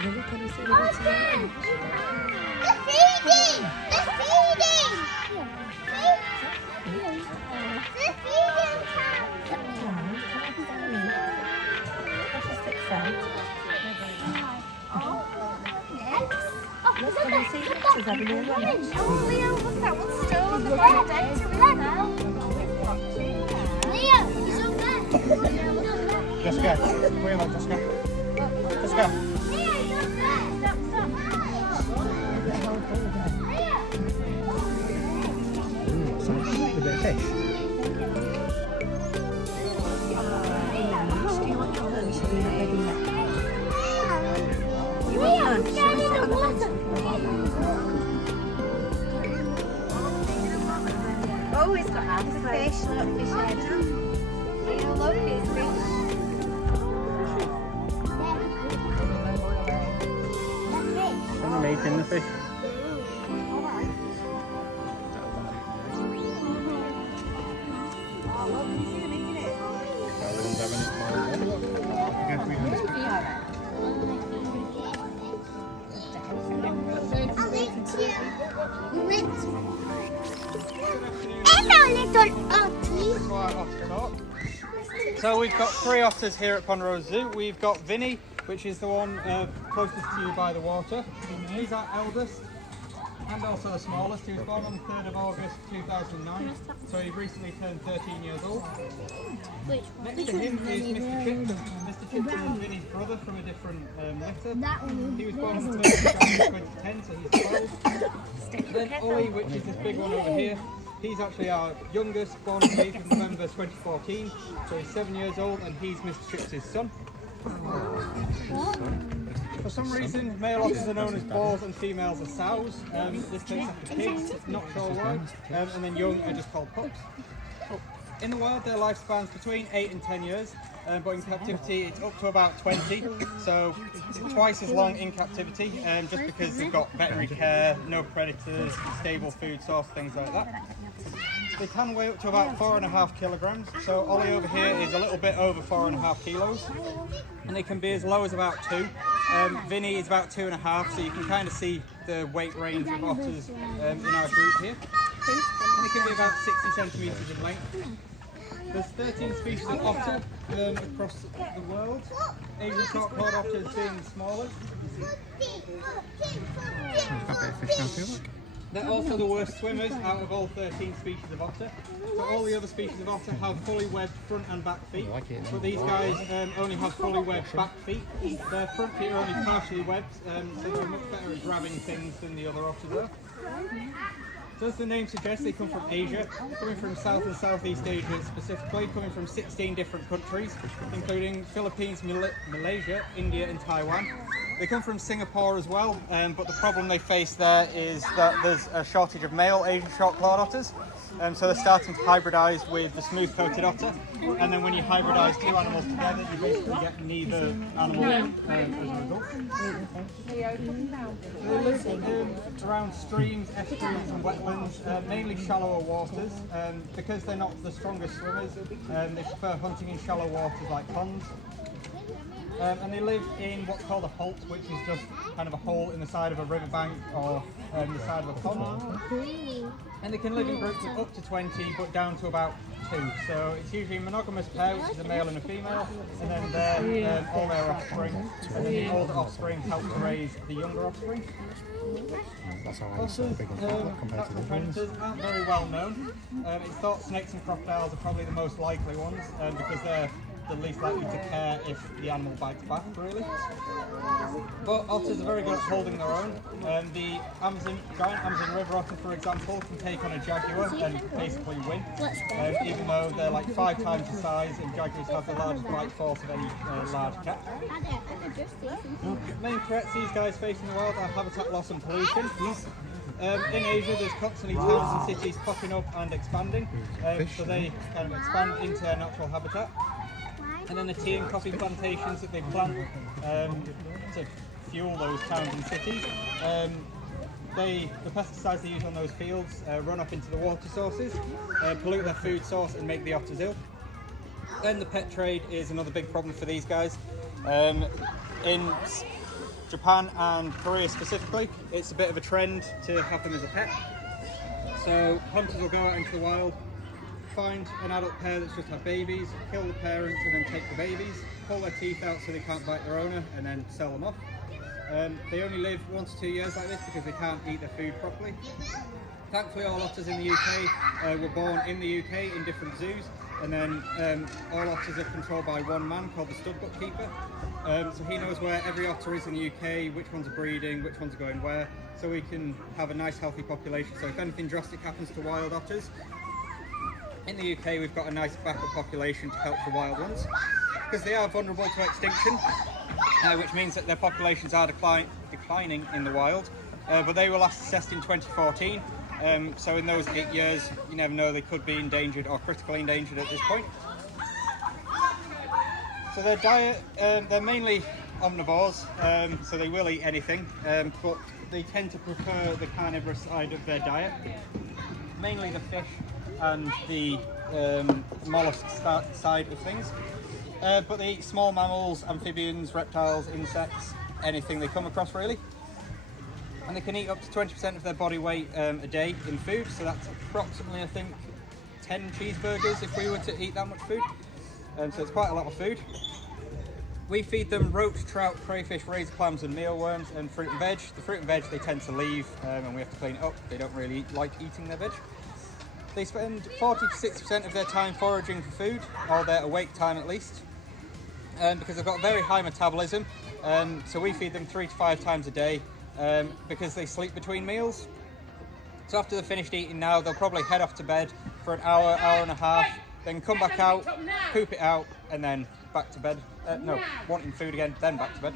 Really, can you see the little feeding! They're feeding! They're feeding! They're feeding Look, can you see Otters having their lunch? Oh, Leo, look, that one's still on the ground. Leo, he's up there. Jessica, where are you, Jessica? Jessica. Leo, he's up there. Stop. A bit of fish. Do you want your lunch? Are you not ready yet? You Leo, want lunch? Shall we sit on the bench? Oh, he's got half the fish. Look, fish head. Leo, look, it's fish. I'm making the fish. So we've got 3 otters here at Ponderosa Zoo. We've got Vinny, which is the one closest to you by the water. He's our eldest and also the smallest. He was born on the 3rd of August 2009, so he recently turned 13 years old. Next to him is Mr. Chips. Mr. Chips is Vinny's brother from a different litter. He was born on the 1st of January 2010, so he's 12. Then Ollie, which is this big one over here. He's actually our youngest, born on the 8th of November 2014, so he's 7 years old, and he's Mr. Chips' son. For some reason, male otters are known as boars and females are sows. This takes after pigs, not sure why. And then young are just called pups. In the wild, their lifespan's between 8 and 10 years, but in captivity it's up to about 20, so twice as long in captivity, just because they've got veterinary care, no predators, stable food source, things like that. They can weigh up to about 4.5 kilograms, so Ollie over here is a little bit over 4.5 kilos, and they can be as low as about 2. Vinny is about 2.5, so you can kind of see the weight range of otters in our group here. And they can be about 60 centimetres in length. There's 13 species of otter across the world, Asian short-clawed otters being the smallest. They're also the worst swimmers out of all 13 species of otter. So all the other species of otter have fully webbed front and back feet, but these guys only have fully webbed back feet. Their front feet are only partially webbed, so they're much better at grabbing things than the other otters are. So as the name suggests, they come from Asia, coming from South and Southeast Asia specifically, coming from 16 different countries, including Philippines, Malaysia, India and Taiwan. They come from Singapore as well, but the problem they face there is that there's a shortage of male Asian short-clawed otters. So they're starting to hybridise with the smooth-coated otter, and then when you hybridise 2 animals together, you basically get neither animal as a result. They live around streams, estuaries and wetlands, mainly shallower waters. Because they're not the strongest swimmers, they prefer hunting in shallow waters like ponds. And they live in what's called a holt, which is just kind of a hole in the side of a riverbank or the side of a pond. And they can live in groups of up to 20, but down to about 2. So it's usually a monogamous pair, which is a male and a female, and then they're all their offspring. And then the older offspring help to raise the younger offspring. That's how I used to have a big one compared to the predators aren't very well known. It's thought snakes and crocodiles are probably the most likely ones, because they're the least likely to care if the animal bites back, really. But otters are very good at holding their own. The giant Amazon river otter, for example, can take on a jaguar and basically win, even though they're like 5 times the size, and jaguars have the largest bite force of any large cat. Main threats these guys face in the wild are habitat loss and pollution. In Asia, there's constantly towns and cities popping up and expanding, so they kind of expand into their natural habitat. And then the tea and coffee plantations that they plant to fuel those towns and cities. The pesticides they use on those fields run up into the water sources, pollute their food source and make the otters ill. Then the pet trade is another big problem for these guys. In Japan and Korea specifically, it's a bit of a trend to have them as a pet. So hunters will go out into the wild, find an adult pair that's just had babies, kill the parents and then take the babies, pull their teeth out so they can't bite their owner and then sell them off. They only live 1 to 2 years like this because they can't eat their food properly. Thankfully all otters in the UK were born in the UK in different zoos, and then all otters are controlled by one man called the stud bookkeeper. So he knows where every otter is in the UK, which ones are breeding, which ones are going where, so we can have a nice healthy population. So if anything drastic happens to wild otters, in the UK we've got a nice backup population to help the wild ones, because they are vulnerable to extinction, which means that their populations are declining in the wild, but they were last assessed in 2014, so in those 8 years you never know, they could be endangered or critically endangered at this point. So their diet, they're mainly omnivores, so they will eat anything, but they tend to prefer the carnivorous side of their diet, mainly the fish and the mollusk side of things, but they eat small mammals, amphibians, reptiles, insects, anything they come across really, and they can eat up to 20% of their body weight a day in food, so that's approximately I think 10 cheeseburgers if we were to eat that much food, so it's quite a lot of food. We feed them roach, trout, crayfish, razor clams and mealworms and fruit and veg. The fruit and veg they tend to leave and we have to clean it up. They don't really like eating their veg. They spend 40 to 60% of their time foraging for food, or their awake time at least, because they've got a very high metabolism, so we feed them 3 to 5 times a day because they sleep between meals. So after they're finished eating now, they'll probably head off to bed for an hour, hour and a half, then come back out, poop it out, and then back to bed. No, wanting food again, then back to bed.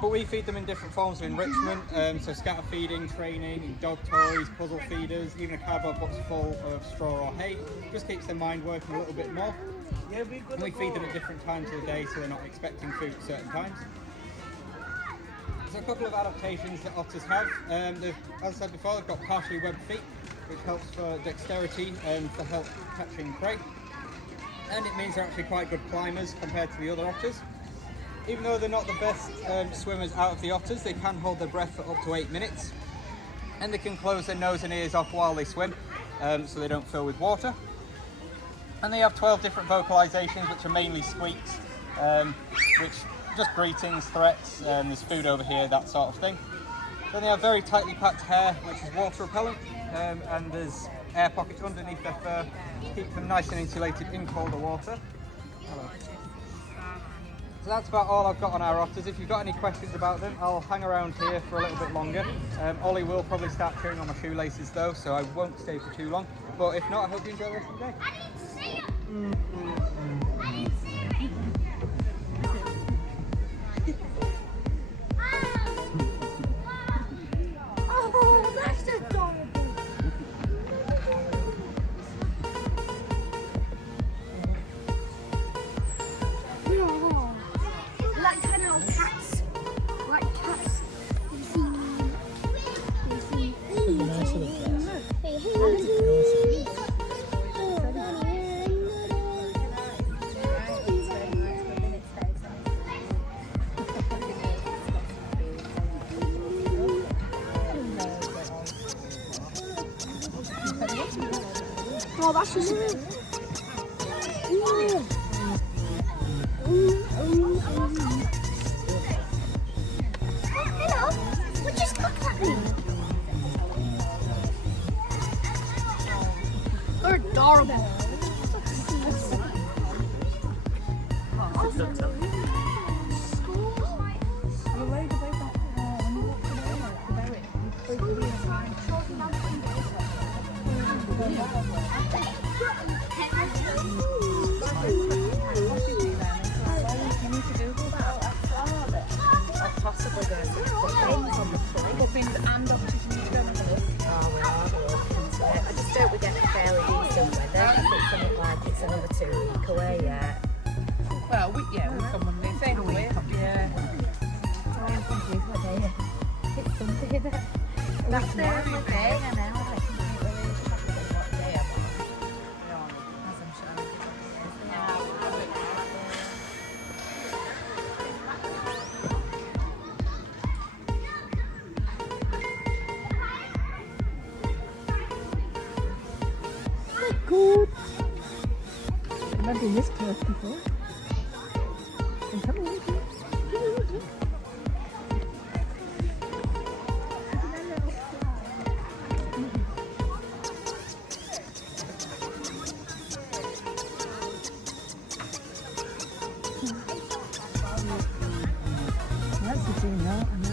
But we feed them in different forms of enrichment, so scatter feeding, training, dog toys, puzzle feeders, even a cardboard box full of straw or hay. Just keeps their mind working a little bit more. And we feed them at different times of the day so they're not expecting food at certain times. So a couple of adaptations that otters have. As I said before, they've got partially webbed feet, which helps for dexterity and for help catching prey. And it means they're actually quite good climbers compared to the other otters. Even though they're not the best swimmers out of the otters, they can hold their breath for up to 8 minutes. And they can close their nose and ears off while they swim, so they don't fill with water. And they have 12 different vocalizations, which are mainly squeaks, which just greetings, threats, there's food over here, that sort of thing. Then they have very tightly packed hair, which is water repellent, and there's air pockets underneath their fur to keep them nice and insulated in colder water. Hello. So that's about all I've got on our otters. If you've got any questions about them, I'll hang around here for a little bit longer. Ollie will probably start chewing on my shoelaces though, so I won't stay for too long. But if not, I hope you enjoy the rest of the day. Oh, that's adorable. Like kind of cats. Like cats. Oh, that's just hello, what just looked at me? They're adorable. Possibly there's things on the front. Puffins and otters, you need to go and have a look. Oh, we are looking into it. I just hope we get fairly decent weather. I think something like it's another 2 weeks away yet. Well, we come Monday, same week. Yeah. I am confused what day it is. It's Sunday, isn't it? That's the only thing I know. I think we just have to look what day I'm on. As I'm sure. I've not been this close before. And come on. That's the thing, no?